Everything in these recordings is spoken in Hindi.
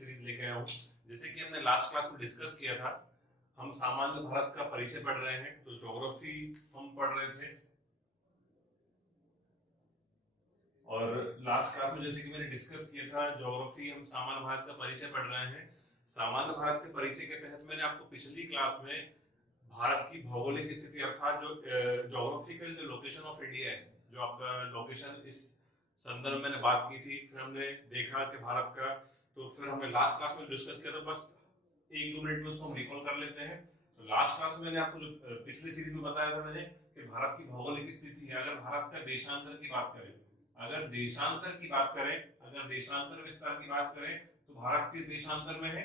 सीरीज लेके आया हूँ। जैसे कि हमने लास्ट क्लास में डिस्कस किया था, हम सामान्य भारत का परिचय पढ़ रहे हैं, तो ज्योग्राफी हम पढ़ रहे थे। और लास्ट क्लास में जैसे कि मैंने डिस्कस किया था, ज्योग्राफी हम सामान्य भारत का परिचय पढ़ रहे हैं। सामान्य भारत के परिचय के तहत मैंने आपको पिछली क्लास में भारत की भौगोलिक स्थिति अर्थात जो ज्योग्राफिकल जो लोकेशन ऑफ इंडिया है, जो आपका लोकेशन, इस संदर्भ में बात की थी। फिर हमने देखा कि भारत का, तो फिर हमने लास्ट क्लास में डिस्कस किया था, बस 1-2 मिनट में उसको हम रिकॉल कर लेते हैं। तो लास्ट क्लास में मैंने आपको जो पिछली सीरीज में बताया था मैंने कि भारत की भौगोलिक स्थिति है, अगर भारत का देशांतर की बात करें, अगर देशांतर की बात करें, अगर देशांतर विस्तार की बात करें, तो भारत के देशांतर में है,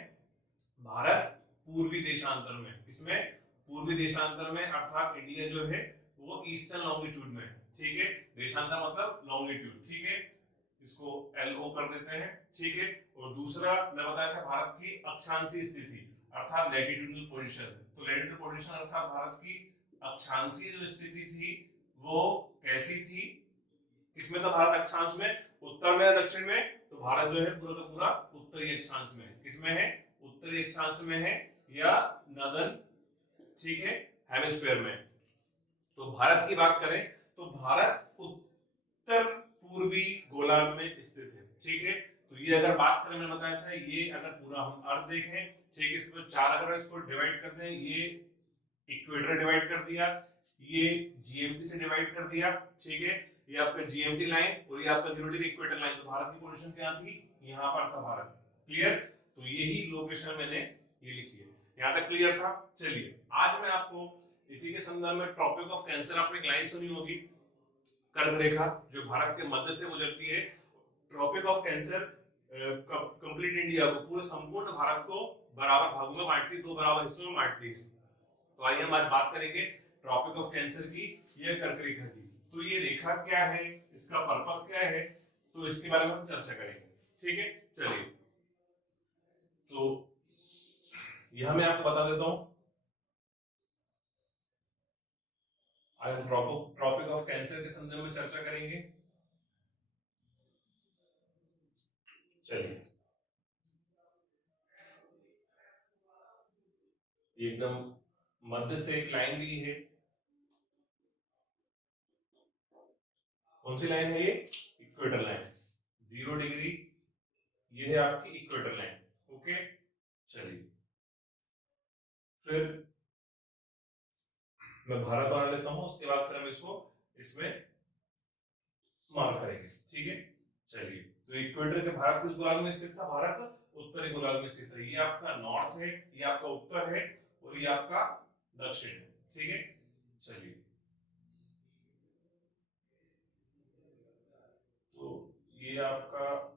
भारत पूर्वी देशांतर में, इसमें पूर्वी देशांतर में, अर्थात इंडिया जो है वो ईस्टर्न लॉन्गिट्यूड में है। ठीक है, देशांतर मतलब लॉन्गिट्यूड। ठीक है, इसको LO कर देते हैं। ठीक है, और दूसरा मैं बताया था भारत की अक्षांशीय स्थिति अर्थात लैटिट्यूडनल पोजीशन। तो लैटिट्यूडनल पोजीशन अर्थात भारत की अक्षांशीय जो स्थिति थी वो कैसी थी, किसमें था भारत अक्षांश में, उत्तर में, दक्षिण में, तो भारत जो है पूरा का पूरा उत्तरी अक्षांश में, किसमें है, उत्तरी अक्षांश में है, या नदन, ठीक है, हेमिस्फीयर में। तो भारत की बात करें तो भारत उत्तर पूर्वी गोलार्ध में स्थित है। ठीक है, तो ये अगर बात करें, मैंने बताया था, ये अगर पूरा हम अर्थ देखें, ठीक है, इसको चार अगर इसको डिवाइड कर दें, ये इक्वेटर डिवाइड कर दिया, ये GMT से डिवाइड कर दिया। ठीक है, ये आपका GMT लाइन और ये आपका 0 डिग्री इक्वेटर लाइन। तो भारत की पोजीशन क्या थी, यहाँ पर था भारत। क्लियर, तो यही लोकेशन मैंने ये लिखी है। यहाँ तक क्लियर था। चलिए, आज मैं आपको इसी के संदर्भ में ट्रॉपिक ऑफ कैंसर, आपने एक लाइन सुनी होगी, कर्क रेखा जो भारत के मध्य से गुजरती है, tropic of cancer complete India को, पूरे संपूर्ण भारत को बराबर भागों में बांटती है, 2 बराबर हिस्सों में बांटती है। तो आइए हम आज बात करेंगे ट्रॉपिक ऑफ कैंसर की, यह कर्क रेखा की। तो ये रेखा क्या है, इसका पर्पस क्या है, तो इसके बारे में हम चर्चा करेंगे। ठीक है, चलिए, तो यह मैं आपको बता देता हूं। आज हम ट्रॉपिक ऑफ कैंसर के संदर्भ में चर्चा करेंगे। चलिए, एकदम मध्य से एक लाइन ली है। कौन सी लाइन है ये, इक्वेटर लाइन, 0 डिग्री, ये है आपकी इक्वेटर लाइन। ओके, चलिए, फिर मैं भारत बना लेता हूं, उसके बाद फिर हम इसको इसमें मार्क करेंगे। ठीक है, चलिए, तो इक्वेटर के भारत किस गोलार्ध में स्थित था, भारत उत्तरी गोलार्ध में स्थित है। ये आपका नॉर्थ है, ये आपका उत्तर है, और ये आपका दक्षिण है। ठीक है, चलिए, तो ये आपका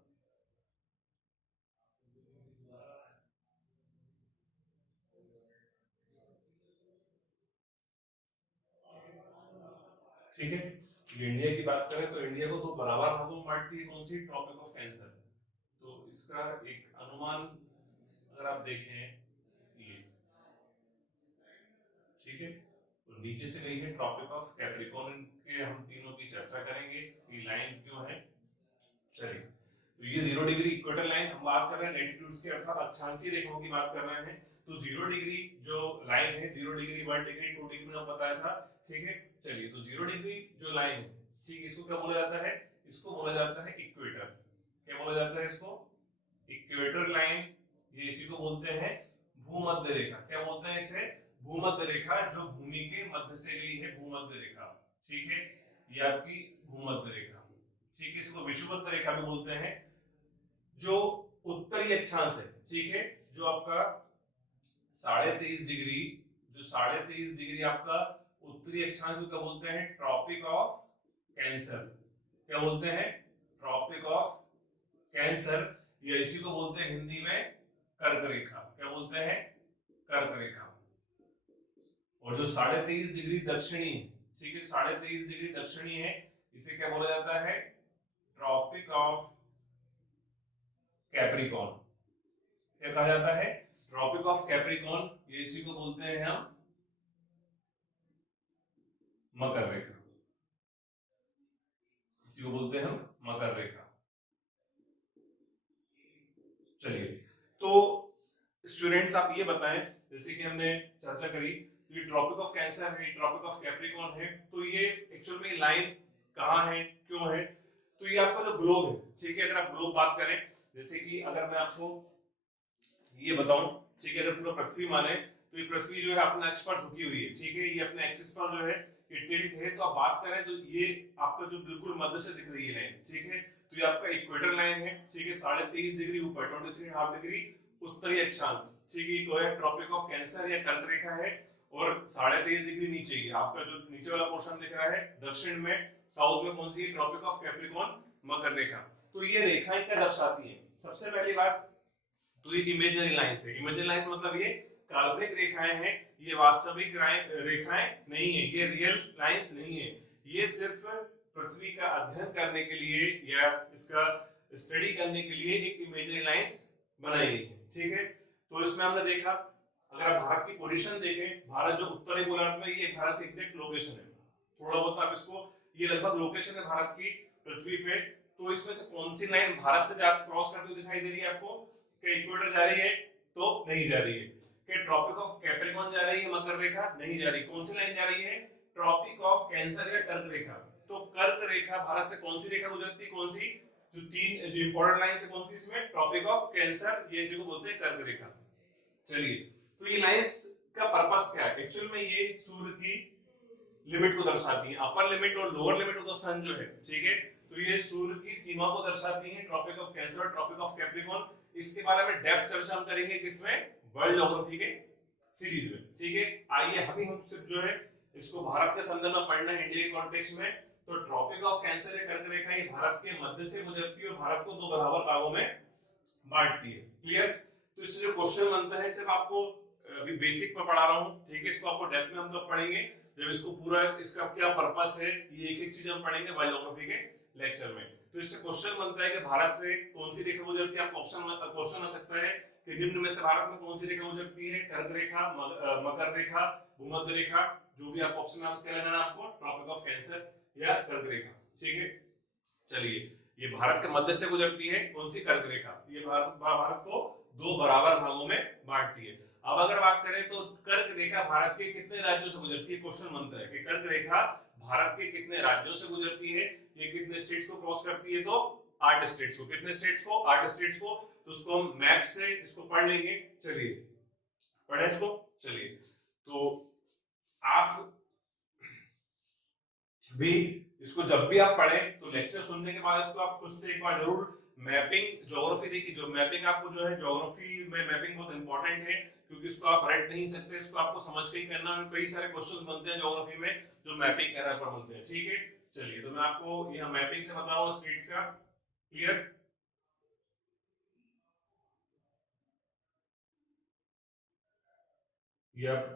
ठीक है, इंडिया की बात करें तो इंडिया को 2 बराबर भागों में बांटती है, कौन सी, ट्रॉपिक ऑफ कैंसर। तो इसका एक अनुमान अगर आप देखें, ये ठीक है, तो नीचे से गई है ट्रॉपिक ऑफ कैप्रिकॉर्न के, हम तीनों की चर्चा करेंगे कि लाइन क्यों है। चलिए, तो ये 0 डिग्री इक्वेटर लाइन, हम बात कर रहे हैं लैटिट्यूड्स की अर्थात अक्षांशीय रेखाओं की बात कर रहे हैं। तो 0 डिग्री जो लाइन है, 0 डिग्री, 1 डिग्री, 2 डिग्री मैंने बताया था। ठीक है, चलिए, तो 0 डिग्री जो लाइन है, ठीक, इसको क्या बोला जाता है, इसको बोला जाता है इक्वेटर। क्या बोला जाता है इसको, इक्वेटर लाइन। ये इसी को बोलते हैं भूमध्य रेखा। क्या बोलते हैं इसे, भूमध्य रेखा, जो भूमि के मध्य से गई है, भूमध्य रेखा। ठीक है, ये आपकी भूमध्य रेखा। ठीक है, इसको विषुवत रेखा भी बोलते हैं। जो उत्तरी अक्षांश है, ठीक है, जो आपका 23.5 डिग्री, जो 23.5 डिग्री आपका उत्तरी अक्षांश, क्या बोलते हैं, ट्रॉपिक ऑफ कैंसर। क्या बोलते हैं, ट्रॉपिक ऑफ कैंसर, या इसी को बोलते हैं हिंदी में कर्क रेखा। क्या बोलते हैं, कर्क रेखा। और जो 23.5 डिग्री दक्षिणी, ठीक है, 23.5 डिग्री दक्षिणी है, इसे क्या बोला जाता है, ट्रॉपिक ऑफ कैप्रिकॉर्न। क्या कहा जाता है, ट्रॉपिक ऑफ कैप्रिकॉर्न, ये इसी को बोलते हैं हम मकर रेखा, इसी को बोलते हैं हम मकर रेखा। चलिए, स्टूडेंट्स आप ये बताएं, जैसे कि हमने चर्चा करी, ये ट्रॉपिक ऑफ कैंसर है, ट्रॉपिक ऑफ कैप्रिकॉर्न है, तो ये एक्चुअल में लाइन कहाँ है, क्यों है? तो ये आपका जो ग्लोब है, ठीक है, अगर आप ग्लोब बात करें, जैसे कि अगर मैं आपको ये बताऊं, ठीक है, अगर पूरा पृथ्वी माने तो ये पृथ्वी जो है अपने अक्ष पर झुकी हुई है, ठीक है, ये अपने एक्सिस पर जो है ये टिल्ट है। तो आप बात करें तो ये आपका जो बिल्कुल मध्य से दिख रही है लाइन, ठीक है, तो ये आपका इक्वेटर लाइन है, ठीक है, 23.5 डिग्री ऊपर, 23.5 डिग्री उत्तरी अक्षांश, ठीक है, तो है ट्रॉपिक ऑफ कैंसर या कर्क रेखा है। और 23.5 डिग्री नीचे ही आपका जो नीचे वाला पोर्शन दिख रहा है दक्षिण में, साउथ में कौन सी है? ट्रॉपिक ऑफ कैप्रिकॉर्न, मकर रेखा। तो ये रेखाएं क्या दर्शाती है? सबसे पहली बात तो ये इमेजिनरी लाइंस है। इमेजिनरी लाइंस मतलब ये काल्पनिक रेखाएं हैं, ये वास्तविक रेखाएं नहीं है, ये रियल लाइंस नहीं है, ये सिर्फ पृथ्वी का अध्ययन करने के लिए या इसका स्टडी करने के लिए एक इमेजिनरी लाइंस बनाई गई है, ठीक है। तो इसमें हमने देखा, अगर आप भारत की पोजीशन देखें, भारत जो उत्तरी गोलार्ध में, ये भारत की एग्जैक्ट लोकेशन है, थोड़ा बहुत आप इसको, ये लगभग लोकेशन है भारत की पृथ्वी पे। तो इसमें से कौन सी लाइन भारत से क्रॉस करती हुई दिखाई दे रही है आपको? कि इक्वेटर जा रही है? तो नहीं जा रही है। कि ट्रॉपिक ऑफ कैप्रिकॉर्न जा रही है, मकर रेखा? नहीं जा रही। कौन सी लाइन जा रही है? ट्रॉपिक ऑफ कैंसर या कर्क रेखा। तो कर्क रेखा भारत से कौन सी रेखा गुजरती है? कौन सी? जो तीन जो इंपॉर्टेंट लाइन है कौन सी इसमें? ट्रॉपिक ऑफ कैंसर, ये इसी को बोलते हैं कर्क रेखा। चलिए, तो ये लाइंस का पर्पस क्या है? एक्चुअल में ये सूर्य की लिमिट को दर्शाती है, अपर लिमिट और लोअर लिमिट ऑफ द सन जो है, ठीक है, तो ये सूर्य की सीमा को दर्शाती है, ट्रॉपिक ऑफ कैंसर और ट्रॉपिक ऑफ कैप्रिकॉर्न। इसके बारे में डेप्थ चर्चा हम करेंगे किसमें? वर्ल्ड ज्योग्राफी के सीरीज में, ठीक है। आइए अभी हम सिर्फ जो है इसको भारत के संदर्भ में पढ़ना है, इंडिया के कॉन्टेक्स्ट में। तो ट्रॉपिक ऑफ कैंसर या कर्क रेखा ये भारत के मध्य से गुजरती है और भारत को दो बराबर भागों में बांटती है। क्लियर? तो इससे जो क्वेश्चन बनता है, सिर्फ आपको अभी बेसिक में पढ़ा रहा हूँ, ठीक है, इसको आपको डेप्थ में हम लोग पढ़ेंगे जब इसको पूरा इसका क्या पर्पस है, ये एक एक चीज हम पढ़ेंगे बायोग्राफी के लेक्चर में। तो इससे क्वेश्चन बनता है कि भारत से कौन सी रेखा गुजरती है? आपको क्वेश्चन आ सकता है कि निम्न में से भारत में कौन सी रेखा गुजरती है? कर्क रेखा, मकर रेखा, भूमध्य रेखा, जो भी आप ऑप्शन में क्या लेना है आपको? ट्रॉपिक ऑफ कैंसर या कर्क रेखा, ठीक है। चलिए, ये भारत के मध्य से गुजरती है, कौन सी? कर्क रेखा। ये भारत को दो बराबर भागों में बांटती है। अब अगर बात करें तो कर्क रेखा भारत के कितने राज्यों से गुजरती है? क्वेश्चन बनता है कि कर्क रेखा भारत के कितने राज्यों से गुजरती है, ये कितने स्टेट्स को क्रॉस करती है? तो 8 स्टेट्स को। कितने स्टेट्स को? 8 स्टेट्स को। तो उसको हम मैप से इसको पढ़ लेंगे। चलिए, पढ़े इसको। चलिए, तो आप भी इसको जब भी आप पढ़ें तो लेक्चर सुनने के बाद इसको आप खुद से एक बार जरूर मैपिंग, ज्योग्राफी देखिए, जो मैपिंग आपको जो है ज्योग्राफी में मैपिंग बहुत इंपॉर्टेंट है, क्योंकि इसको आप रट नहीं सकते, इसको आपको समझ के ही करना है। कई सारे क्वेश्चंस बनते हैं ज्योग्राफी में जो मैपिंग एरर पर बनते हैं, ठीक है। चलिए, तो मैं आपको यहां मैपिंग से बता रहा हूं स्टेट्स का। क्लियर? यप,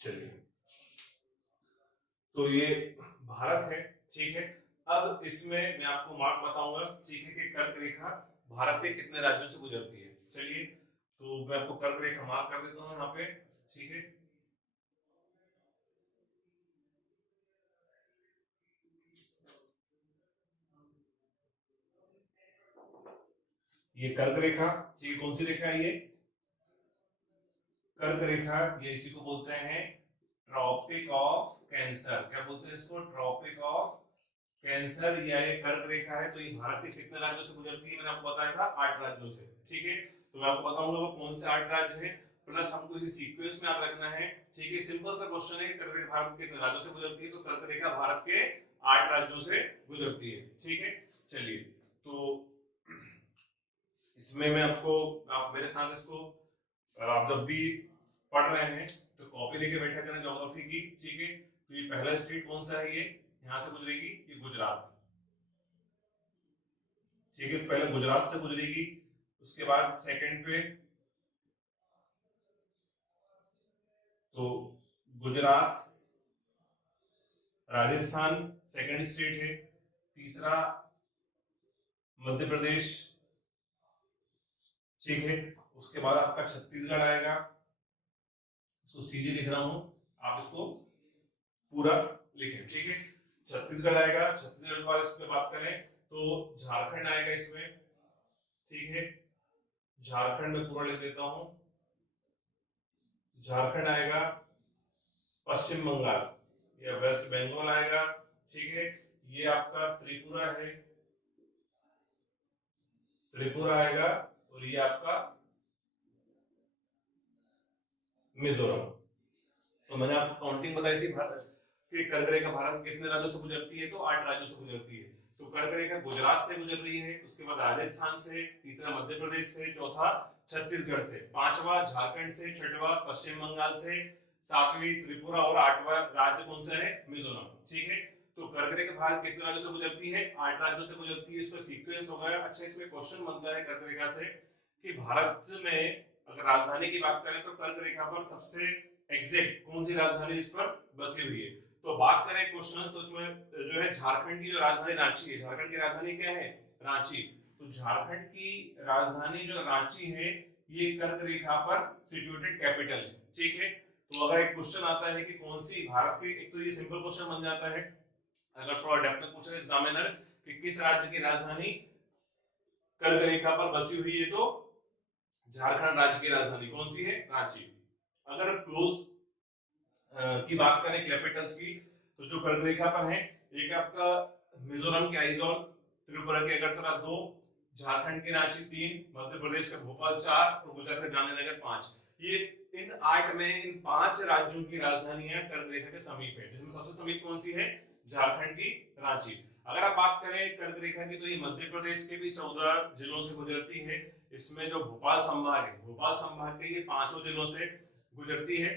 चलिए, तो ये भारत है, ठीक है। अब इसमें मैं आपको मार्क बताऊंगा, ठीक है, कि कर्क रेखा भारत के कितने राज्यों से गुजरती है। चलिए, तो मैं आपको कर्क रेखा मार्क कर देता हूँ यहाँ पे, ठीक है। ये कर्क रेखा, ठीक है, कौन सी रेखा है ये? कर्क रेखा, ये इसी को बोलते हैं ट्रॉपिक ऑफ कैंसर। क्या बोलते हैं इसको? ट्रॉपिक ऑफ कैंसर, या ये कर्क रेखा है। तो ये भारत के कितने राज्यों से गुजरती है? मैंने आपको बताया था 8 राज्यों से, ठीक है। तो मैं आपको बताऊंगा वो कौन से 8 राज्य हैं, प्लस हमको इसे सीक्वेंस में याद रखना है, ठीक है। सिंपल सा क्वेश्चन है कि कर्क रेखा भारत के कितने राज्यों से गुजरती है? तो कर्क रेखा भारत के 8 राज्यों से गुजरती है, ठीक है। चलिए, तो इसमें मैं आपको, आप मेरे साथ इसको आप जब भी पढ़ रहे हैं तो कॉपी लेके बैठा करना ज्योग्राफी की, ठीक है। तो ये पहला स्टेट कौन सा है, ये यहां से गुजरेगी, ये गुजरात, ठीक है। पहले गुजरात से गुजरेगी, उसके बाद सेकंड पे तो गुजरात, राजस्थान सेकंड स्टेट है, तीसरा मध्य प्रदेश, ठीक है। उसके बाद आपका छत्तीसगढ़ आएगा, इसको सीजे लिख रहा हूं, आप इसको पूरा लिखें, ठीक है। छत्तीसगढ़ आएगा, छत्तीसगढ़ के बाद इसमें बात करें तो झारखंड आएगा इसमें, ठीक है। झारखंड में पूरा लिख देता हूं, झारखंड आएगा, पश्चिम बंगाल या वेस्ट बंगाल आएगा, ठीक है। ये आपका त्रिपुरा है, त्रिपुरा आएगा, और ये आपका मिजोरम। तो मैंने आपको काउंटिंग बताई थी कि कर्क रेखा भारत के कितने राज्यों से गुजरती है, तो 8 राज्यों से गुजरती है। तो कर्क रेखा गुजरात से गुजर रही है, उसके बाद राजस्थान से, तीसरा मध्य प्रदेश से, चौथा छत्तीसगढ़ से, पांचवा झारखंड से, छठवां पश्चिम बंगाल से, सातवीं त्रिपुरा और आठवां राज्य कौन सा है, मिजोरम, ठीक है। तो कर्क रेखा भारत कितने राज्यों से गुजरती है, 8 राज्यों से गुजरती है। इसका सीक्वेंस हो गया। अच्छा, इसमें क्वेश्चन बनता है कर्क रेखा से कि भारत में अगर राजधानी की बात करें तो कर्क रेखा पर सबसे एग्जैक्ट कौन सी राजधानी इस पर बसी हुई है। तो बात करें क्वेश्चन, तो इसमें जो है झारखंड की जो राजधानी रांची है, झारखंड की राजधानी क्या है, रांची। तो झारखंड की राजधानी जो रांची है, ये कर्क रेखा पर सिचुएटेड कैपिटल है, ठीक है। तो अगर एक क्वेश्चन आता है कि कौन सी भारत की, एक तो ये सिंपल क्वेश्चन बन जाता है, अगर थोड़ा डेप्थ में पूछे एग्जामिनर कि किस राज्य की राजधानी कर्क रेखा पर बसी हुई है, तो झारखंड राज्य की राजधानी कौन सी है, रांची। अगर क्लोज की बात करें कैपिटल्स की, तो जो कर्क रेखा पर है, एक आपका मिजोरम के आइजोल, त्रिपुरा के अगरतला 2, झारखंड की रांची 3, मध्य प्रदेश का भोपाल 4 और गुजरात का गांधीनगर 5। ये इन 8 में इन 5 राज्यों की राजधानियां कर्क रेखा के समीप है, जिसमें सबसे समीप कौन सी है, झारखंड की रांची। अगर आप बात करें कर्क रेखा की, तो ये मध्य प्रदेश के भी 14 जिलों से गुजरती है। इसमें जो भोपाल संभाग है, भोपाल संभाग के ये 5 जिलों से गुजरती है,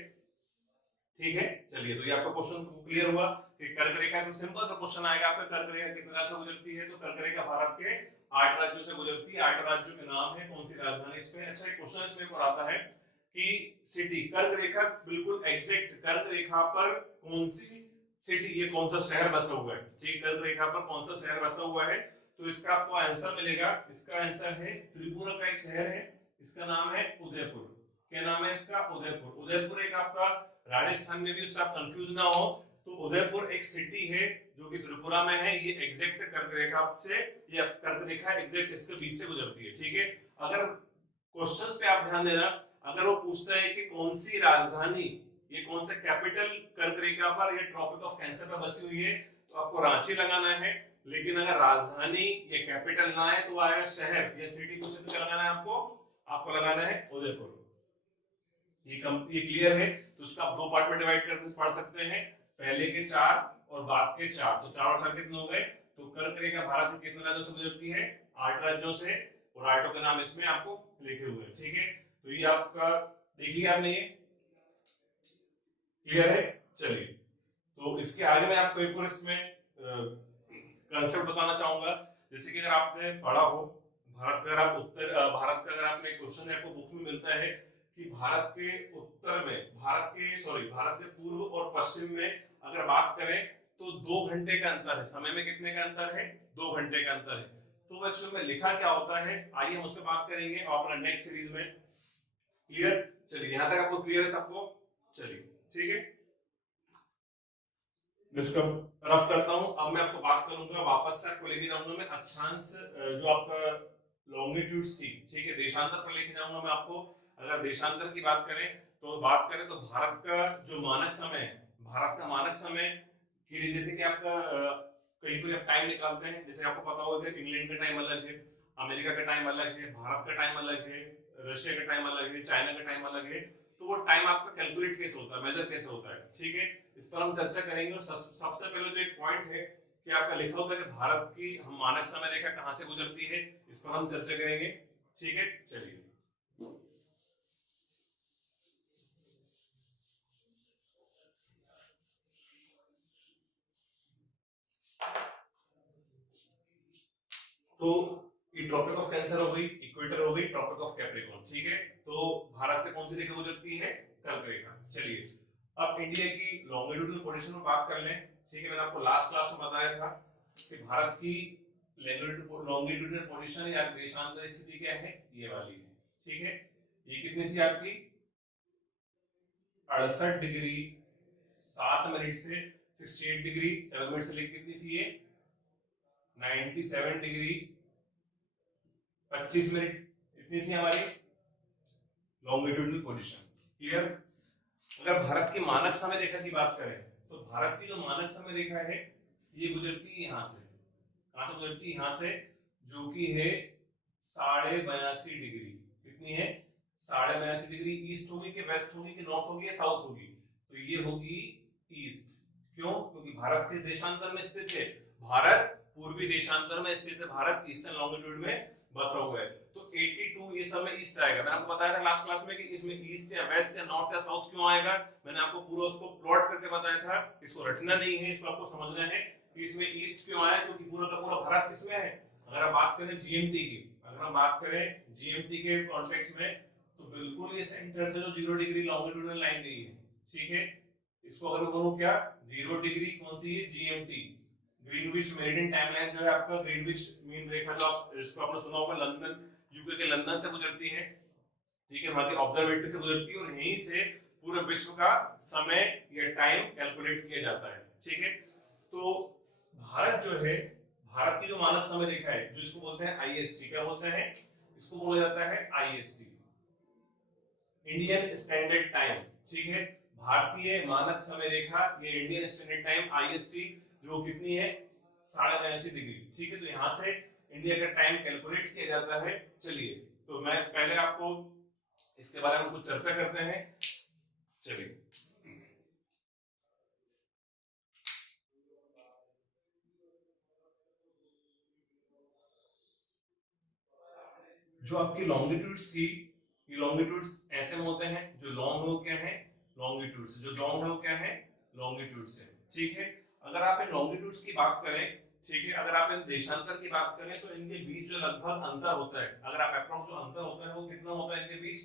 ठीक है। चलिए, तो ये आपका क्वेश्चन क्लियर हुआ कि कर्क रेखा में सिंपल सा क्वेश्चन आएगा आपका, कर्क रेखा कितने राज्यों से गुजरती है, तो कर्क रेखा भारत के 8 राज्यों से गुजरती है। 8 राज्यों के नाम है, कौन सी राजधानी इसमें। अच्छा, एक क्वेश्चन इसमें एक और आता है कि सिटी, कर्क रेखा बिल्कुल एग्जैक्ट कर्क रेखा पर कौन सी सिटी, ये कौन सा शहर बसा हुआ है, ठीक, कर्क रेखा पर कौन सा शहर बसा हुआ है। तो इसका आपको आंसर मिलेगा, इसका आंसर है त्रिपुरा का एक शहर है, इसका नाम है उदयपुर। क्या नाम है इसका, उदयपुर। उदयपुर एक आपका राजस्थान में भी, उससे आप कंफ्यूज ना हो, तो उदयपुर एक सिटी है जो कि त्रिपुरा में है। ये एग्जैक्ट कर्क रेखा से, ये कर्क रेखा एग्जैक्ट इसके बीच से गुजरती है, ठीक है। अगर क्वेश्चंस पे आप ध्यान देना, अगर वो पूछता है कि कौन सी राजधानी, ये कौन सा कैपिटल कर्क रेखा पर या ट्रॉपिक ऑफ कैंसर पर बसी हुई है, तो आपको रांची लगाना है। लेकिन अगर राजधानी या कैपिटल ना है, तो आएगा शहर या सिटी, कुछ तो लगाना है आपको लगाना है उदयपुर। ये क्लियर है। तो उसका आप 2 पार्ट में डिवाइड करके पढ़ सकते हैं, पहले के 4 और बाद के 4। तो 4 और 4 कितने हो गए, तो कर्क रेखा भारत के कितने राज्यों से गुजरती है, 8 राज्यों से, और 8 के नाम इसमें आपको लिखे हुए हैं, ठीक है। तो ये आपका देख लिया आपने, ये क्लियर है। चलिए, तो इसके आगे मैं आपको एक और इसमें कंसेप्ट बताना चाहूंगा। जैसे कि अगर आपने पढ़ा हो भारत का, अगर आप भारत का अगर आपने क्वेश्चन आपको बुक में मिलता है कि भारत के उत्तर में, भारत के पूर्व और पश्चिम में अगर बात करें तो 2 घंटे का अंतर है, समय में कितने का अंतर है, 2 घंटे का अंतर है। तो एक्चुअल में लिखा क्या होता है, आइए हम उस पर बात करेंगे अपना नेक्स्ट सीरीज में। क्लियर, चलिए यहां तक आपको क्लियर है सबको, चलिए ठीक है। मैं इसको रफ करता हूं। अब मैं आपको बात करूंगा, वापस से आपको लेके जाऊंगा मैं अक्षांश, जो आपका लॉन्गिट्यूड्स थी, ठीक है, देशांतर पर लेके जाऊंगा मैं आपको। अगर देशांतर की बात करें तो भारत का जो मानक समय है, भारत का मानक समय कि जैसे कि आपका कहीं पर आप टाइम निकालते हैं, जैसे आपको पता होगा कि इंग्लैंड का टाइम अलग है, अमेरिका का टाइम अलग है, भारत का टाइम अलग है, रशिया का टाइम अलग है, चाइना का टाइम अलग है। तो वो टाइम आपका कैलकुलेट कैसे होता है, मेजर कैसे होता है, ठीक है, इस पर हम चर्चा करेंगे। और सबसे पहले जो एक पॉइंट है कि आपका लिखा होता है कि भारत की हम मानक समय रेखा कहां से गुजरती है, इस पर हम चर्चा करेंगे, ठीक है। चलिए, तो ये ट्रॉपिक ऑफ कैंसर हो गई, इक्वेटर हो गई, ट्रॉपिक ऑफ कैप्रिकॉर्न, ठीक है। तो भारत से कौन सी रेखा गुजरती है? कर्क रेखा। चलिए अब इंडिया की लॉन्गिट्यूडनल पोजीशन में बात कर लें, ठीक है। मैंने आपको लास्ट क्लास में बताया था कि भारत की लॉन्गिट्यूडनल पोजीशन या देशांतर स्थिति क्या है, ये वाली है, ठीक है। ये कितनी थी आपकी? 68 डिग्री 7 मिनट से 68 डिग्री 7 मिनट से लेकर कितनी थी ये? 97 डिग्री 25 मिनट, इतनी थी हमारी लॉन्गिट्यूडनल पोजीशन। क्लियर? अगर भारत की मानक समय रेखा की बात करें तो भारत की जो मानक समय रेखा है ये गुजरती है यहां से। कहां से गुजरती है? यहां से, जो कि है 82.5 डिग्री। कितनी है? 82.5 डिग्री। ईस्ट होगी कि वेस्ट होगी कि नॉर्थ होगी या साउथ होगी? तो ये होगी ईस्ट। क्यों? क्योंकि भारत के देशांतर में स्थित है, भारत पूर्वी देशांतर में स्थित है, भारत ईस्टर्न लॉन्गिट्यूड में बसा हुआ है। तो 82 ये सब में ईस्ट आएगा। मैंने आपको बताया था लास्ट क्लास में कि इसमें ईस्ट या वेस्ट या नॉर्थ या साउथ क्यों आएगा। मैंने आपको पूरा उसको प्लॉट करके बताया था। इसको रटना नहीं है, इसको आपको समझना है कि इसमें ईस्ट क्यों आया, क्योंकि पूरा का पूरा भारत किसमें है। अगर आप बात करें जीएमटी की, अगर हम बात करें जीएमटी के कॉन्टेक्स्ट में, तो बिल्कुल ये सेंटर से जो 0 डिग्री लॉन्गिट्यूडनल लाइन गई है, ठीक है, इसको अगर मैं बोलूं क्या, 0 डिग्री कौन सी है? जीएमटी, ग्रीनविच मेरिडियन टाइमलाइन जो है आपका, ग्रीनविच मीन रेखा जो आप इसको आपने सुना होगा, लंदन, यूके के लंदन से गुजरती है, ठीक है, वहां की ऑब्जर्वेटरी से गुजरती है और यहीं से पूरे विश्व का समय या टाइम कैलकुलेट किया जाता है, ठीक है। तो भारत जो है, भारत की जो मानक समय रेखा है, जो इसको बोलते हैं आईएसटी, क्या बोलते हैं? इसको बोला जाता है आईएसटी, इंडियन स्टैंडर्ड टाइम, ठीक है। भारतीय मानक समय रेखा, ये इंडियन स्टैंडर्ड टाइम आईएसटी, जो कितनी है? 82.5 डिग्री, ठीक है। तो यहां से इंडिया का टाइम कैलकुलेट किया जाता है। चलिए तो मैं पहले आपको इसके बारे में कुछ चर्चा करते हैं। चलिए जो आपकी लॉन्गिट्यूड्स थी, ये लॉन्गिट्यूड्स ऐसे में होते हैं, जो लॉन्ग है वो क्या है? लॉन्गिट्यूड्स। जो लॉन्ग है वो क्या है? लॉन्गिट्यूड्स है, ठीक है। अगर आप इन लॉन्गिट्यूड्स की बात करें, ठीक है, अगर आप इन देशांतर की बात करें तो इनके बीच जो लगभग अंतर होता है, अगर आप अप्रॉक्स जो अंतर होता है वो कितना होता है इनके बीच?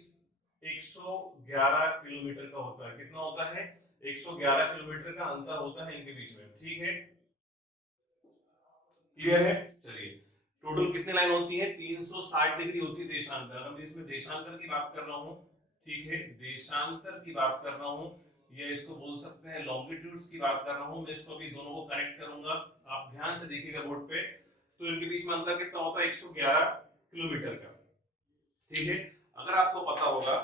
111 किलोमीटर का होता है। कितना होता है? 111 किलोमीटर का अंतर होता है इनके बीच में, ठीक है। क्लियर है? चलिए टोटल कितनी लाइन होती है? 360 डिग्री होती है देशांतर। अब इसमें देशांतर की बात कर रहा हूं, ठीक है, देशांतर की बात कर रहा हूं, या इसको बोल सकते हैं लॉन्गिट्यूड्स की बात कर रहा हूं। मैं इसको अभी दोनों को कनेक्ट करूंगा, आप ध्यान से देखिएगा बोर्ड पे। तो इनके बीच में अंतर कितना होता है? 111 किलोमीटर का, ठीक है। अगर आपको पता होगा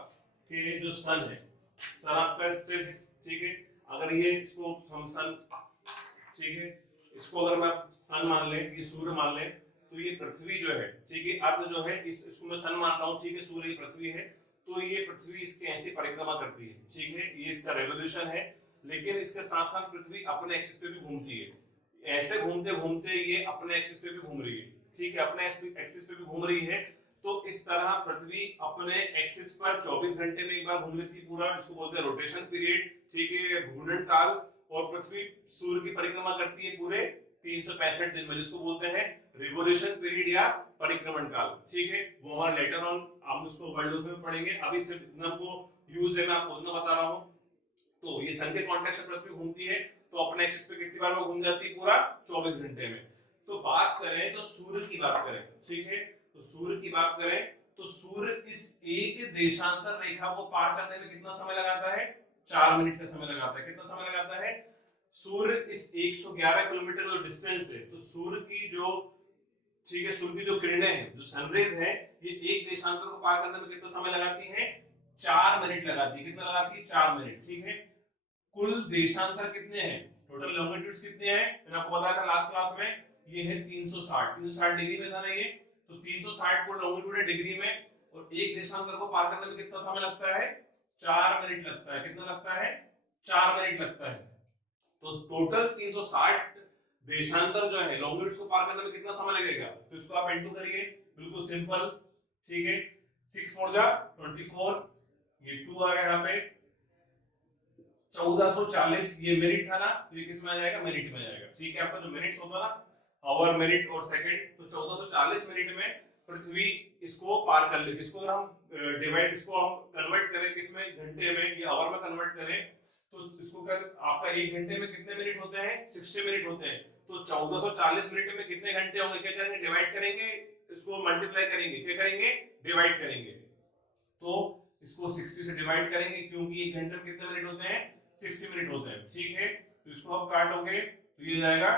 कि जो सन है, सन आपका स्थिर है, ठीक है। अगर ये इसको हम सन, ठीक है, इसको अगर मैं सन मान लें, ये सूर्य मान लें, तो ये पृथ्वी जो है, ठीक है, अर्थ जो है, इसको मैं सन मान रहा हूं, ठीक है, सूर्य पृथ्वी है, तो ये पृथ्वी इसके ऐसी परिक्रमा करती है, ठीक है, ये इसका रेवोल्यूशन है। लेकिन इसके साथ साथ पृथ्वी अपने एक्सिस पे भी घूमती है। ऐसे घूमते घूमते ये अपने एक्सिस पे भी घूम रही है, ठीक है, अपने एक्सिस पे भी घूम रही है। तो इस तरह पृथ्वी अपने एक्सिस पर 24 घंटे में एक बार घूम लेती है पूरा, इसको बोलते हैं रोटेशन पीरियड, ठीक है, घूर्णन काल। और पृथ्वी सूर्य की परिक्रमा करती है पूरे 365 दिन में, जिसको बोलते हैं रिवोल्यूशन पीरियड या परिक्रमण काल, ठीक है। वो हमारा लेटर ऑन हम उसको वर्ल्ड में पढ़ेंगे, अभी सिर्फ इतना को यूज है, मैं आपको उतना बता रहा हूं। तो ये सन के कॉन्टेक्स्ट में पृथ्वी घूमती है, तो अपने एक्सिस पे कितनी बार में घूम जाती है? पूरा 24 घंटे में। तो बात करें तो सूर्य की बात करें, ठीक है, तो सूर्य की बात करें तो सूर्य इस एक देशांतर रेखा को पार करने में कितना समय लगाता है? 4 मिनट का समय लगाता है। कितना समय लगाता है? सूर्य इस 111 किलोमीटर जो डिस्टेंस है, तो सूर्य की जो, ठीक है, सूर्य की जो किरणें हैं, जो सनरेज है, ये एक देशांतर को पार करने में कितना समय लगाती है? 4 मिनट लगाती है। कितना लगाती है? 4 मिनट, ठीक है। कुल देशांतर कितने हैं? टोटल लॉन्गिट्यूड्स कितने हैं? मैंने आपको बताया था लास्ट क्लास में, ये है 360 डिग्री में था ना ये, तो 360 को लॉन्गिट्यूड है डिग्री में, और एक देशांतर को पार करने में कितना समय लगता है? 4 मिनट लगता है। कितना लगता है? 4 मिनट लगता है। तो टोटल 360 देशांतर जो है लॉन्गिट्यूड्स को पार करने में कितना समय लगेगा? तो इसको आप इनटू करिए, बिल्कुल सिंपल, ठीक है, 6 4 जा 24, ये 2 आ गया यहाँ पे, 1440, ये मिनट था ना, तो ये किस में आ जाएगा? मिनट में आ जाएगा, ठीक है। आपका जो मिनट्स होता ना, आवर, मिनट और सेकंड, तो 1440 मिनट में पृथ्वी इसको पार कर लेती है। इसको अगर हम डिवाइड, इसको हम कन्वर्ट करें किसमें, घंटे में या आवर में कन्वर्ट करें, तो इसको कर आपका 1 घंटे में कितने मिनट होते हैं, 60 मिनट होते हैं। तो 1440 मिनट में कितने घंटे होंगे, क्या करेंगे, डिवाइड करेंगे, इसको मल्टीप्लाई करेंगे, क्या करेंगे, डिवाइड करेंगे। तो इसको 60 से डिवाइड करेंगे क्योंकि 1 घंटे में कितने मिनट होते हैं, 60 मिनट होते हैं, ठीक है। तो इसको आप काटोगे तो ये जाएगा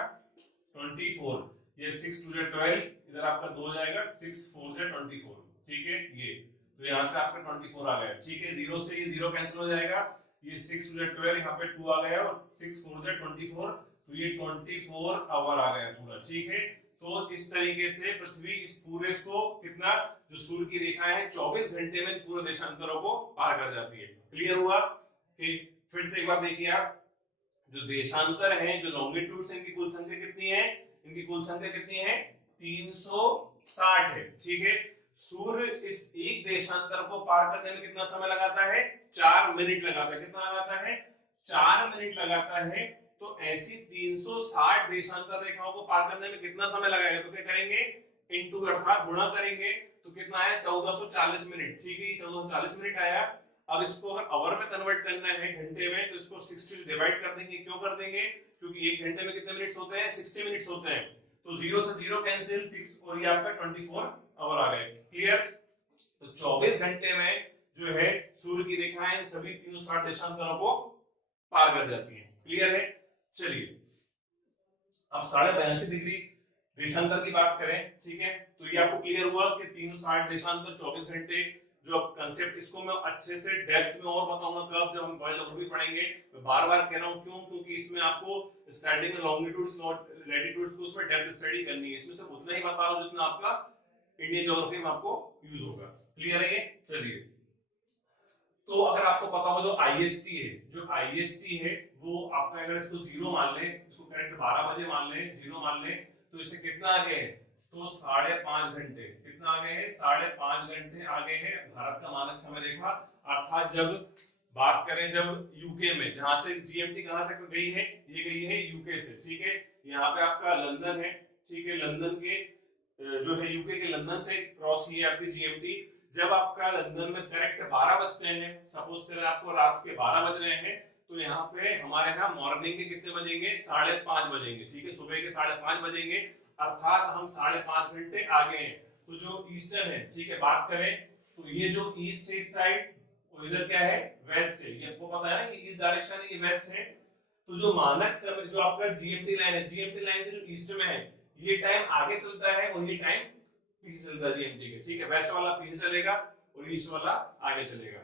24, ये 6 2 12, इधर आपका 2 जाएगा, 6 4 24, ठीक है। ये तो यहाँ से आपका 24 आ गया, ठीक है। 0 से ये 0 कैंसिल हो जाएगा, ये 6 2 12, यहाँ पे 2 आ गया और 6 4 24, तो ये 24 आवर आ गया पूरा, ठीक है। तो इस तरीके से पृथ्वी इस पूरे को कितना, जो सूर्य की रेखा है 24 घंटे में पूरे देशांतरों को पार कर जाती है। क्लियर हुआ? फिर से एक बार देखिए आप, जो देशांतर हैं, जो लॉन्गिट्यूड्स, इनकी कुल संख्या कितनी है, इनकी कुल संख्या कितनी है, 360 है, ठीक है। सूर्य इस एक देशांतर को पार करने में कितना समय लगाता है, 4 मिनट लगाता है। कितना लगाता है, 4 मिनट लगाता है। तो ऐसी 360 देशांतर रेखाओं को पार करने में कितना समय लगाएगा, तो क्या करेंगे, इनटू अर्थात गुणा करेंगे, तो कितना आया, 1440 मिनट, ठीक है। 1440 मिनट आया। अब इसको अगर आवर में कन्वर्ट करना है, घंटे में, तो इसको 60 से डिवाइड कर देंगे। क्यों कर देंगे, क्योंकि 1 घंटे में कितने मिनट्स होते हैं, 60 मिनट्स होते हैं। तो 0 से 0 कैंसिल, 6 और ये आपका 24 आवर आ गए। क्लियर? तो 24 घंटे में जो है सूर्य की रेखाएं सभी 360 देशांतरों को पार कर जाती हैं। क्लियर है? चलिए अब 82.5 डिग्री देशांतर की बात करें, ठीक है। तो ये आपको क्लियर हुआ कि 360 देशांतर 24 घंटे, जो कंसेप्ट, इसको मैं अच्छे से डेप्थ में और बताऊंगा कब, जब हम वर्ल्ड ज्योग्राफी पढ़ेंगे। मैं बार बार कह रहा हूं, क्यों, क्योंकि इसमें आपको स्टार्टिंग में लॉन्गिट्यूड्स लैटिट्यूड्स को उसमें डेप्थ स्टडी करनी है। इसमें सिर्फ उतना ही बता रहा हूं जितना आपका इंडियन ज्योग्राफी में आपको यूज होगा। क्लियर है ये? चलिए, तो अगर आपको पता हो जो आईएसटी है, जो आईएसटी है वो आपका, अगर इसको 0 मान ले, इसको करेक्ट 12 बजे मान ले, 0 मान ले, तो इससे कितना आगे है, तो 5.5 घंटे। कितना आगे है, 5.5 घंटे आगे है भारत का मानक समय रेखा। अर्थात जब बात करें, जब यूके में, जहां से जीएमटी कहां से गई है, ये गई है यूके से, ठीक है। यहाँ पे आपका लंदन है, ठीक है। लंदन के जो है, यूके के लंदन से क्रॉस की है आपकी जीएमटी। जब आपका लंदन में करेक्ट 12 बजते हैं, सपोज करें आपको रात के 12 बज रहे हैं, तो यहाँ पे हमारे यहाँ मॉर्निंग के कितने बजेंगे, 5:30 बजेंगे, ठीक है। सुबह के 5:30 बजेंगे, अर्थात हम 5.5 घंटे आगे हैं। तो जो ईस्टर्न है, ठीक है, बात करें तो ये जो ईस्ट है इस साइड, और इधर क्या है, वेस्ट है। ये आपको पता है ना, ये ईस्ट डायरेक्शन है, ये वेस्ट है। तो जो मानक समय, जो आपका जीएमटी लाइन है, जीएमटी लाइन के जो ईस्ट में है, ये टाइम आगे चलता है और ये टाइम पीछे चलता है जीएमटी के, ठीक है। वेस्ट वाला पीछे चलेगा और ईस्ट वाला आगे चलेगा।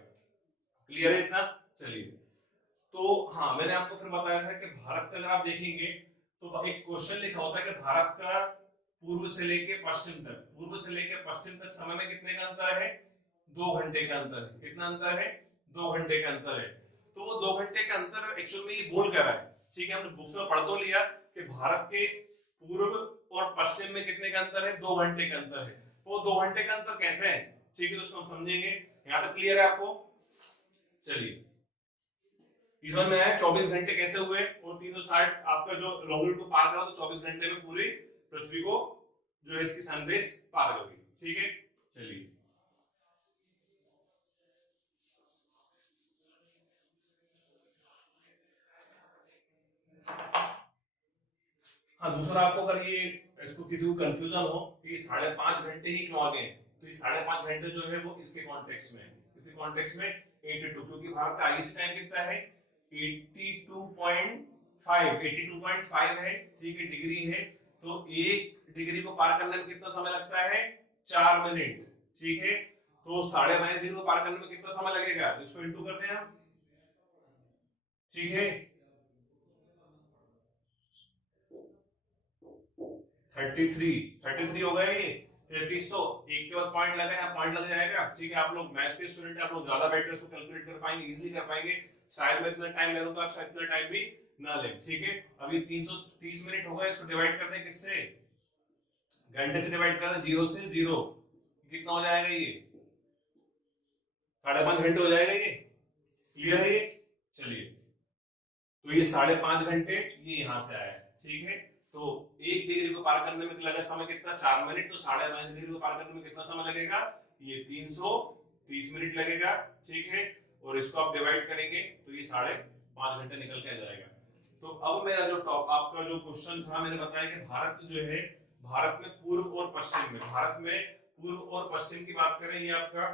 क्लियर है इतना? चलिए, तो हाँ, मैंने आपको फिर बताया था कि भारत का अगर आप देखेंगे तो एक क्वेश्चन लिखा होता है कि भारत का पूर्व से लेके पश्चिम तक, पूर्व से लेके पश्चिम तक समय में कितने का अंतर है, 2 घंटे का अंतर है। कितना अंतर है, 2 घंटे का अंतर है। तो वो 2 घंटे का अंतर एक्चुअल में ये बोल कर रहा है, ठीक है। हमने बुक्स में पढ़ तो लिया कि भारत के पूर्व और पश्चिम में कितने का अंतर है, 2 घंटे का अंतर है। तो 2 घंटे का अंतर कैसे है, ठीक है, तो उसको हम समझेंगे। यहाँ तक क्लियर है आपको? चलिए, इस बार में आया 24 घंटे कैसे हुए, और 360 आपका जो लॉन्गिट्यूड को पार करा, तो 24 घंटे में पूरी पृथ्वी को जो है इसकी सनरेज पार कर गई, ठीक है। चलिए, हाँ, दूसरा आपको अगर ये, इसको किसी को कंफ्यूजन हो कि 5.5 घंटे ही क्यों आगे हैं, तो ये 5.5 घंटे जो है वो इसके कॉन्टेक्स्ट में, इसी कॉन्टेक्स्ट में 82, क्योंकि भारत का आईएसटी टाइम कितना है, 82.5 है, ठीक है, डिग्री है। तो 1 डिग्री को पार करने में कितना समय लगता है, 4 मिनट, ठीक है। तो 5.5 डिग्री को पार करने में कितना समय लगेगा, इसको इंटू करते हैं हम, ठीक है। 33 हो गया ये, 3300, एक के बाद पॉइंट लगा, यहाँ पॉइंट लग जाएगा, ठीक है। आप लोग मैथ्स के स्टूडेंट, आप लोग ज्यादा बेटर इसको कैलकुलेट कर पाएंगे, इजीली कर पाएंगे। शायद मैं इतना टाइम ले लूं, तो आप शायद इतना टाइम भी ना लें, ठीक है। अभी 330 मिनट हो गए, इसको डिवाइड करते हैं किससे, घंटे से डिवाइड करते हैं, 0 से 0, कितना हो जाएगा ये, 5.5 घंटे हो जाएगा ये। क्लियर है ये? चलिए, तो ये 5.5 घंटे ये यहां से आया है, ठीक है। तो 1 डिग्री को पार करने में लगा समय कितना, 4 मिनट। तो 5.5 डिग्री को पार करने में कितना समय लगेगा, ये 330 मिनट लगेगा, ठीक है। और इसको आप डिवाइड करेंगे तो ये 5.5 घंटे निकल के आ जाएगा। तो अब मेरा जो टॉप आपका जो क्वेश्चन था, मैंने बताया कि भारत जो है, भारत में पूर्व और पश्चिम में, भारत में पूर्व और पश्चिम की बात करें, ये आपका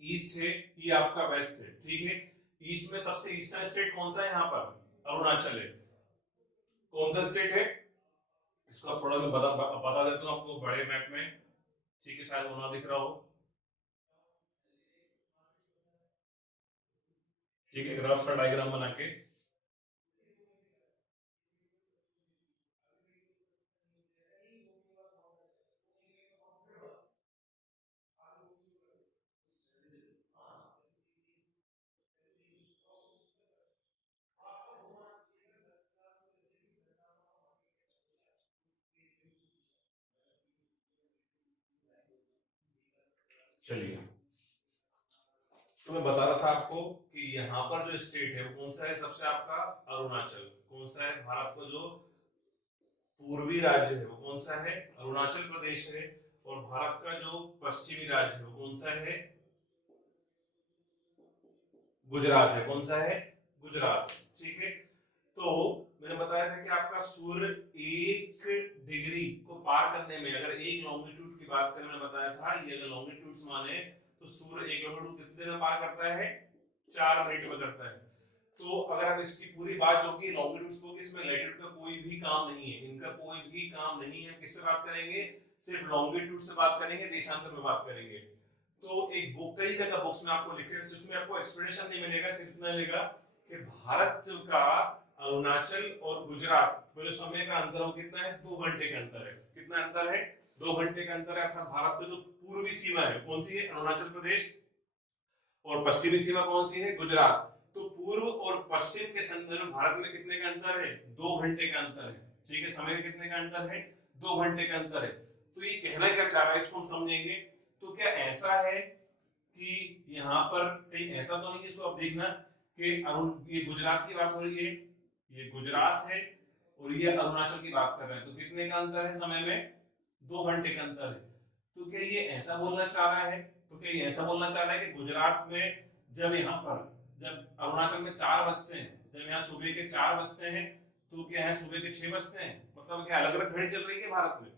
ईस्ट है, ये आपका वेस्ट है, ठीक है। ईस्ट में सबसे ईस्टर्न स्टेट कौन सा है, यहाँ पर अरुणाचल है। कौन सा स्टेट है, इसको आप थोड़ा मैं बता देता हूँ आपको बड़े मैप में, ठीक है, शायद होना दिख रहा हो, ठीक है, ग्राफ का डायग्राम बना के। चलिए, तो मैं बता रहा था आपको कि यहाँ पर जो स्टेट है वो कौन सा है, सबसे आपका अरुणाचल। कौन सा है, भारत का जो पूर्वी राज्य है वो कौन सा है, अरुणाचल प्रदेश है। और भारत का जो पश्चिमी राज्य है वो कौन सा है, गुजरात है। कौन सा है, गुजरात, ठीक है। तो मैंने बताया था कि आपका सूर्य 1 डिग्री को पार करने में, अगर एक लॉन्गिट्यूड की बात करें, मैंने बताया था ये अगर लॉन्गिट्यूड्स माने तो सूर्य एक लॉन्गिट्यूड कितने में पार करता है, 4 मिनट में करता है। तो अगर आप इसकी पूरी बात जो कि लॉन्गिट्यूड्स को, इसमें लैटिट्यूड का कोई भी काम नहीं है, इनका कोई भी काम नहीं है। किससे बात करेंगे, सिर्फ लॉन्गिट्यूड से बात करेंगे, देशांतर में बात करेंगे। तो एक बुक, कई जगह बुक्स में आपको लिखे, उसमें आपको एक्सप्लेनेशन नहीं मिलेगा, सिर्फ इतना मिलेगा कि भारत का अरुणाचल और गुजरात में जो समय का अंतर है वो कितना है, 2 घंटे का अंतर है। कितना अंतर है, 2 घंटे का अंतर है। अर्थात भारत का जो पूर्वी सीमा है कौन सी है, अरुणाचल प्रदेश, और पश्चिमी सीमा कौन सी है, गुजरात। तो पूर्व और पश्चिम के संदर्भ में भारत में कितने का अंतर है, 2 घंटे का अंतर है, ठीक है। समय का कितने का अंतर है, 2 घंटे का अंतर है। तो ये कहना क्या चाह रहा है, इसको हम समझेंगे। तो क्या ऐसा है कि यहाँ पर कहीं ऐसा तो नहीं, इसको आप देखना कि ये गुजरात की बात हो रही है, ये गुजरात है, और ये अरुणाचल की बात कर रहे हैं। तो कितने का अंतर है समय में, 2 घंटे का अंतर है। तो क्या ये ऐसा बोलना चाह रहा है, तो क्या ये ऐसा बोलना चाह रहा है कि गुजरात में जब यहाँ पर, जब अरुणाचल में 4 बजते हैं, जब यहाँ सुबह के 4 बजते हैं, तो क्या है सुबह के 6 बजते हैं, मतलब क्या अलग अलग घड़ी चल रही है भारत में,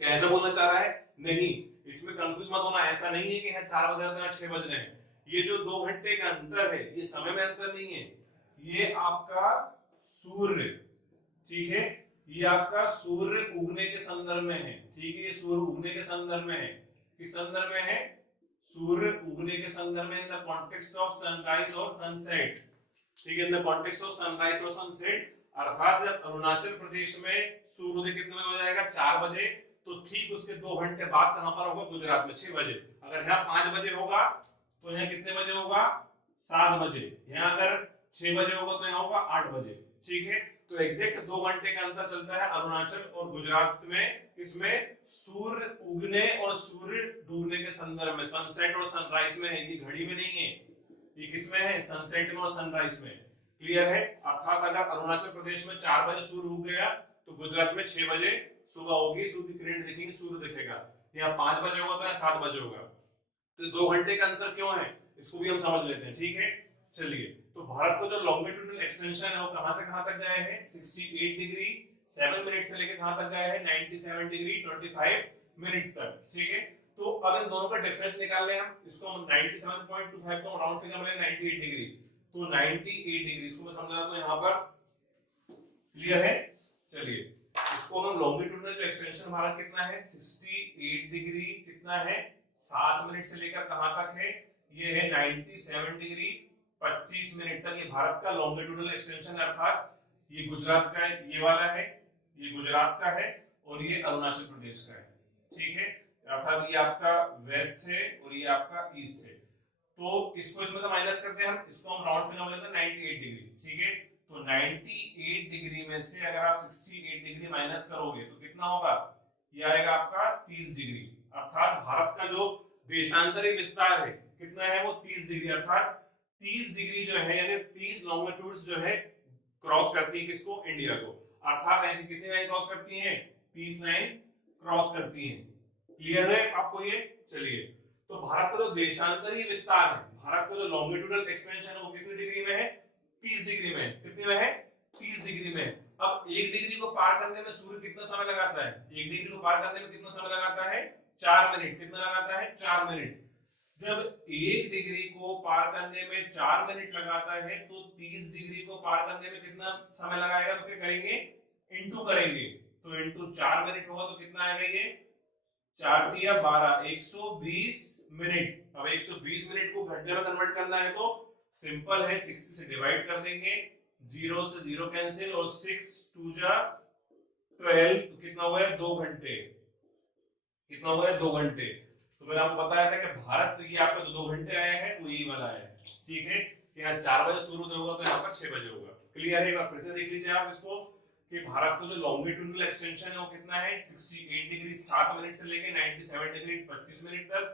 क्या ऐसा बोलना चाह रहा है, नहीं। इसमें कंफ्यूज मत होना, ऐसा नहीं है कि यहाँ 4 बज रहे हैं, 6 बज रहे हैं। ये जो 2 घंटे का अंतर है, ये समय में अंतर नहीं है, ये आपका सूर्य, ठीक है, ये आपका सूर्य उगने के संदर्भ में है, ठीक है। ये सूर्य उगने के संदर्भ में है, किस संदर्भ में है, सूर्य उगने के संदर्भ में, in the context of sunrise और सनसेट, ठीक है, in the context of sunrise और सनसेट। अर्थात जब अरुणाचल प्रदेश में सूर्योदय कितने बजे हो जाएगा, 4 बजे, तो ठीक उसके 2 घंटे बाद कहां पर होगा, गुजरात में 6 बजे। अगर यहाँ 5 बजे होगा तो यहाँ कितने बजे होगा, 7 बजे। यहाँ अगर 6 बजे होगा तो यहाँ होगा 8 बजे, ठीक है। तो एग्जैक्ट 2 घंटे का अंतर चलता है अरुणाचल और गुजरात में, इसमें सूर्य उगने और सूर्य डूबने के संदर्भ में, सनसेट और सनराइज में है, ये घड़ी में नहीं है, ये किसमें है, सनसेट में और सनराइज में। क्लियर है। अर्थात अगर अरुणाचल प्रदेश में 4 बजे सूर्य उग गया तो गुजरात में 6 बजे सुबह होगी, सूर्य की किरण दिखेगी, सूर्य दिखेगा। यहाँ 5 बजे होगा तो यहाँ 7 बजे होगा। तो 2 घंटे का अंतर क्यों है, इसको भी हम समझ लेते हैं, ठीक है। चलिए, तो भारत को जो लॉन्गिट्यूडनल एक्सटेंशन है वो कहां से कहां तक गया है, 68 डिग्री 7 मिनट से लेकर कहां तक गया है, 97 डिग्री 25 मिनट्स तक, ठीक है। तो अब इन दोनों का डिफरेंस निकाल लें हम, इसको हम 97.25 को राउंड फिगर में 98 डिग्री, तो 98 डिग्री इसको मैं समझा तो यहाँ पर क्लियर है। चलिए, इसको हम लॉन्गिट्यूडनल जो एक्सटेंशन हमारा कितना है, 68 डिग्री कितना है, 7 मिनट से लेकर कहां तक है, ये है 97 डिग्री 25 मिनट तक। ये भारत का लॉन्गिट्यूडनल एक्सटेंशन है, अर्थात ये गुजरात का है, ये वाला है, ये गुजरात का है, और ये अरुणाचल प्रदेश का है, ठीक है। अर्थात ये आपका वेस्ट है और ये आपका ईस्ट है। तो इसको इसमें से माइनस करते हैं हम, इसको हम राउंड फिगर में लेते हैं 98 डिग्री, ठीक है। तो 98 डिग्री में से अगर आप 68 डिग्री माइनस करोगे तो कितना होगा, ये आएगा आपका 30 डिग्री। अर्थात भारत का जो देशांतरी विस्तार है कितना है, वो 30 डिग्री, अर्थात 30 डिग्री जो है, यानी 30 लॉन्गिट्यूड्स जो है क्रॉस करती है किसको, इंडिया को। अर्थात ऐसी कितनी लाइन क्रॉस करती हैं, 30 लाइन क्रॉस करती हैं। क्लियर है आपको ये? चलिए, तो भारत का जो देशांतरीय विस्तार है, भारत का जो लॉन्गिट्यूडल एक्सटेंशन है वो कितनी डिग्री में है, 30 डिग्री में। कितने में है, 30 डिग्री में। अब 1 डिग्री को पार करने में सूर्य कितना समय लगाता है, 1 डिग्री को पार करने में कितना समय लगाता है, 4 मिनट। कितना लगाता है, 4 मिनट। जब 1 डिग्री को पार करने में 4 मिनट लगाता है तो 30 डिग्री को पार करने में कितना समय लगाएगा, तो क्या करेंगे, इंटू करेंगे। तो इंटू 4 मिनट होगा तो कितना आएगा, ये 4 तिया 12, 120 मिनट। अब 120 मिनट को घंटे में कन्वर्ट करना है तो सिंपल है, 60 से डिवाइड कर देंगे, 0 से 0 कैंसिल, और 6 2 जा 12, तो कितना हुआ है, 2 घंटे। कितना हुआ है, 2 घंटे। तो मैंने आपको बताया था कि भारत ये आपका जो 2 घंटे आए हैं वो यही वाला है। ठीक है, यहाँ 4 बजे शुरू होगा तो यहाँ पर 6 बजे होगा। क्लियर है? एक बार फिर से देख लीजिए आप इसको कि भारत का जो लॉन्गिट्यूडनल एक्सटेंशन है वो कितना है, 68 डिग्री 7 मिनट से लेके 97 डिग्री 25 मिनट तक।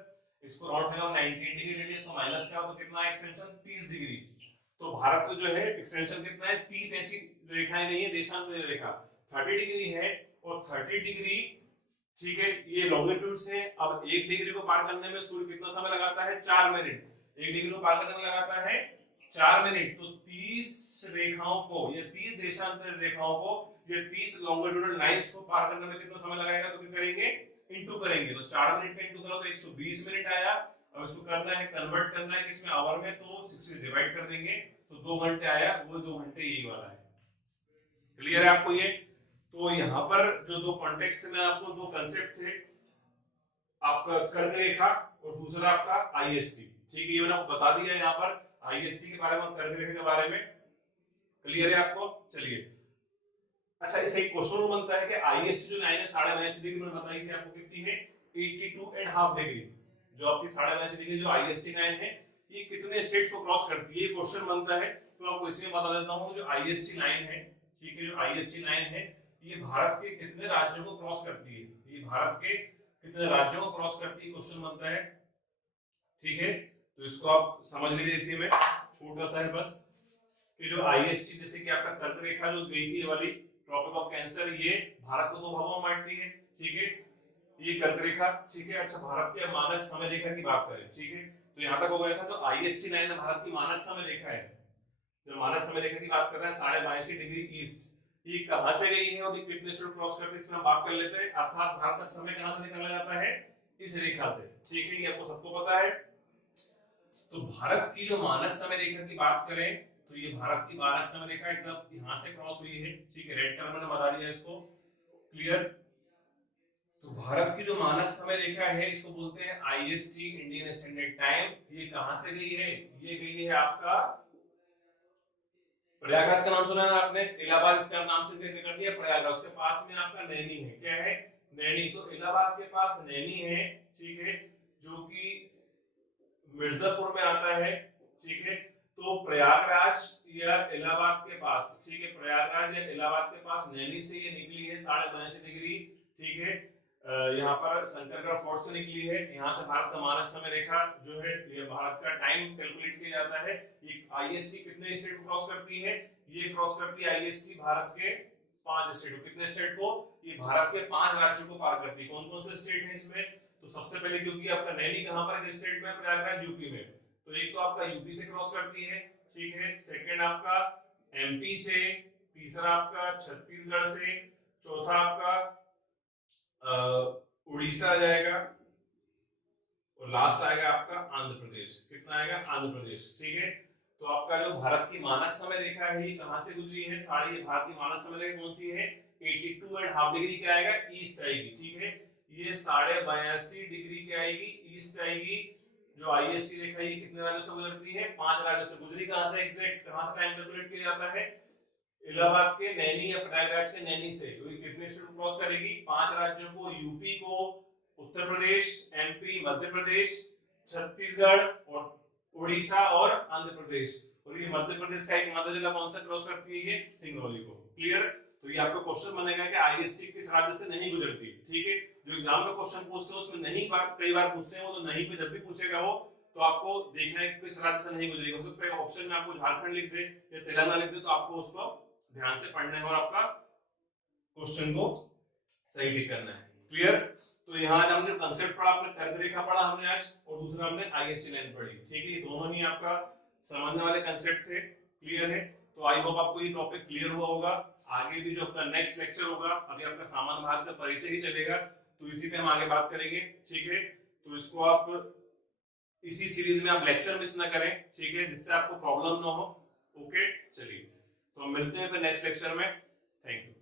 इसको राउंड फिगर 98 डिग्री ले लिए, इसको माइनस क्या हो तो कितना एक्सटेंशन, 30 डिग्री। तो भारत का जो है एक्सटेंशन कितना है, 30 ऐसी रेखाएं नहीं है देशांतर रेखा, 30 डिग्री है। और 30 डिग्री, ठीक है, ये लॉन्गिट्यूड से। अब 1 डिग्री को पार करने में सूर्य कितना समय लगाता है, 4 मिनट। 1 डिग्री को पार करने में लगाता है 4 मिनट। तो 30 रेखाओं को, ये 30 देशांतर रेखाओं को, ये 30 लॉन्गिट्यूडनल लाइंस को पार करने में कितना समय लगाएगा, तो क्या करेंगे, इंटू करेंगे। तो 4 मिनट का इंटू करो तो 120 मिनट आया। अब इसको करना है, कन्वर्ट करना है किसमें, आवर में, तो 6 से डिवाइड कर देंगे तो 2 घंटे आया। वो 2 घंटे यही वाला है। क्लियर है आपको ये? तो यहाँ पर जो 2 कॉन्टेक्स्ट में आपको 2 कंसेप्ट थे, आपका कर्क रेखा और दूसरा आपका आईएसटी। ठीक है, ये मैंने आपको बता दिया यहाँ पर आईएसटी के बारे में और कर्क रेखा के बारे में। क्लियर है आपको? चलिए, अच्छा, इससे एक क्वेश्चन बनता है कि आईएसटी जो लाइन है 82.5 डिग्री में बताई थी आपको, कितनी है, 82.5 डिग्री। जो आपकी 82.5 डिग्री जो आईएसटी लाइन है ये कितने स्टेट्स को क्रॉस करती है, क्वेश्चन बनता है। तो आपको इसमें बता देता हूँ, जो आईएसटी लाइन है, ठीक है, जो आईएसटी लाइन है ये भारत के कितने राज्यों को क्रॉस करती है, ये भारत के कितने राज्यों को क्रॉस करती है, क्वेश्चन बनता है। ठीक है, तो इसको आप समझ लीजिए। इसी में छोटा सा है बस कि जो आईएसटी, जैसे कि आपका कर्क रेखा जो गई थी ये वाली, ट्रॉपिक ऑफ कैंसर, ये भारत को 2 भागों में बांटती है। ठीक है, ये कर्क रेखा। ठीक है, अच्छा, भारत के मानक समय रेखा की बात करें, ठीक है, तो यहाँ तक हो गया था। जो आईएसटी लाइन है भारत की मानक समय रेखा है, जो मानक समय रेखा की बात कर रहे हैं 82.5 डिग्री ईस्ट, ये कहां से गई है और ये कितने स्टेट क्रॉस करती है, इसमें हम बात कर लेते हैं। अर्थात भारत का समय कहां से निकाला जाता है, इस रेखा से। ठीक है, ये आपको सबको पता है। तो भारत की जो मानक समय रेखा की बात करें तो ये भारत की मानक समय रेखा एकदम यहां से क्रॉस हुई है। ठीक है, रेड कलर में बता दिया इसको। क्लियर? तो भारत की जो मानक समय रेखा है इसको बोलते हैं आईएसटी, इंडियन स्टैंडर्ड टाइम। ये कहां से गई है, ये गई है आपका प्रयागराज का नाम सुना है आपने, इलाहाबाद इसका नाम से कर दिया प्रयागराज। उसके पास में आपका नैनी है, क्या है, नैनी। तो इलाहाबाद के पास नैनी है, ठीक है, जो कि मिर्जापुर में आता है। ठीक है, तो प्रयागराज या इलाहाबाद के पास, ठीक है, प्रयागराज या इलाहाबाद के पास नैनी से ये निकली है 82.5 डिग्री। ठीक है, यहाँ पर शंकरगढ़ फोर्ट से निकली है। यहाँ से भारत का मानक समय रेखा जो है, ये भारत का टाइम कैलकुलेट किया जाता है। ये आईएसटी कितने स्टेट को क्रॉस करती है, ये क्रॉस करती है आईएसटी भारत के 5 स्टेट को। कितने स्टेट को, ये भारत के 5 राज्यों को पार करती है। कौन कौन से स्टेट है इसमें, तो सबसे पहले, क्योंकि आपका नैनी कहां पर है, किस स्टेट में, प्रयागराज यूपी में, तो एक तो आपका यूपी से क्रॉस करती है। ठीक है, सेकंड आपका एमपी से, तीसरा आपका छत्तीसगढ़ से, चौथा आपका उड़ीसा आ जाएगा, और लास्ट आएगा आपका आंध्र प्रदेश। कितना आएगा, आंध्र प्रदेश। ठीक है, तो आपका जो भारत की मानक समय रेखा है ये कहां से गुजरी है, सारी भारत की मानक समय रेखा कौन सी है, 82.5 डिग्री क्या आएगा, ईस्ट आएगी। ठीक है, ये 82.5 डिग्री क्या आएगी, ईस्ट आएगी। जो आईएसटी रेखा ये कितने राज्यों से गुजरती है, 5 राज्यों से गुजरी। कहां से, एग्जैक्ट कहां से टाइम कैलकुलेट किया जाता है, इलाहाबाद के नैनी या प्रयागराज के नैनी से। तो ये कितने स्टेट को क्रॉस करेगी, 5 राज्यों को, यूपी को, उत्तर प्रदेश, एमपी, मध्य प्रदेश, छत्तीसगढ़ और उड़ीसा और आंध्र प्रदेश। और ये मध्य प्रदेश का एक मध्य जिला कौन सा क्रॉस करती है, सिंगरौली को। क्लियर? तो ये आपका क्वेश्चन बनेगा कि आईएसटी किस राज्य से नहीं गुजरती। ठीक है, जो एग्जाम में क्वेश्चन पूछते हैं उसमें नहीं कई बार पूछते हैं वो, तो नहीं पे जब भी पूछेगा वो तो आपको देखना है किस राज्य से नहीं गुजरेगी। हो सकता है ऑप्शन में आपको झारखंड लिख दे या तेलंगाना लिख दे, तो आपको उसको ध्यान से पढ़ना है और आपका क्वेश्चन को सही टिक करना है। क्लियर? तो यहाँ आज हमने जो कंसेप्ट पढ़ा, आपने कर्क रेखा पढ़ा हमने आज, और दूसरा हमने आईएसटी लाइन पढ़ी। ठीक है, ये दोनों ही आपका समझने वाले कंसेप्ट थे। क्लियर है? तो आई होप आपको ये टॉपिक क्लियर हुआ होगा। आगे भी जो अपना नेक्स्ट लेक्चर होगा, अभी आपका सामान्य भाग का परिचय ही चलेगा, तो इसी पे हम आगे बात करेंगे। ठीक है, तो इसको आप इसी सीरीज में आप लेक्चर मिस ना करें। ठीक है, जिससे आपको प्रॉब्लम ना हो। ओके, चलिए तो हम मिलते हैं फिर नेक्स्ट लेक्चर में। Thank you.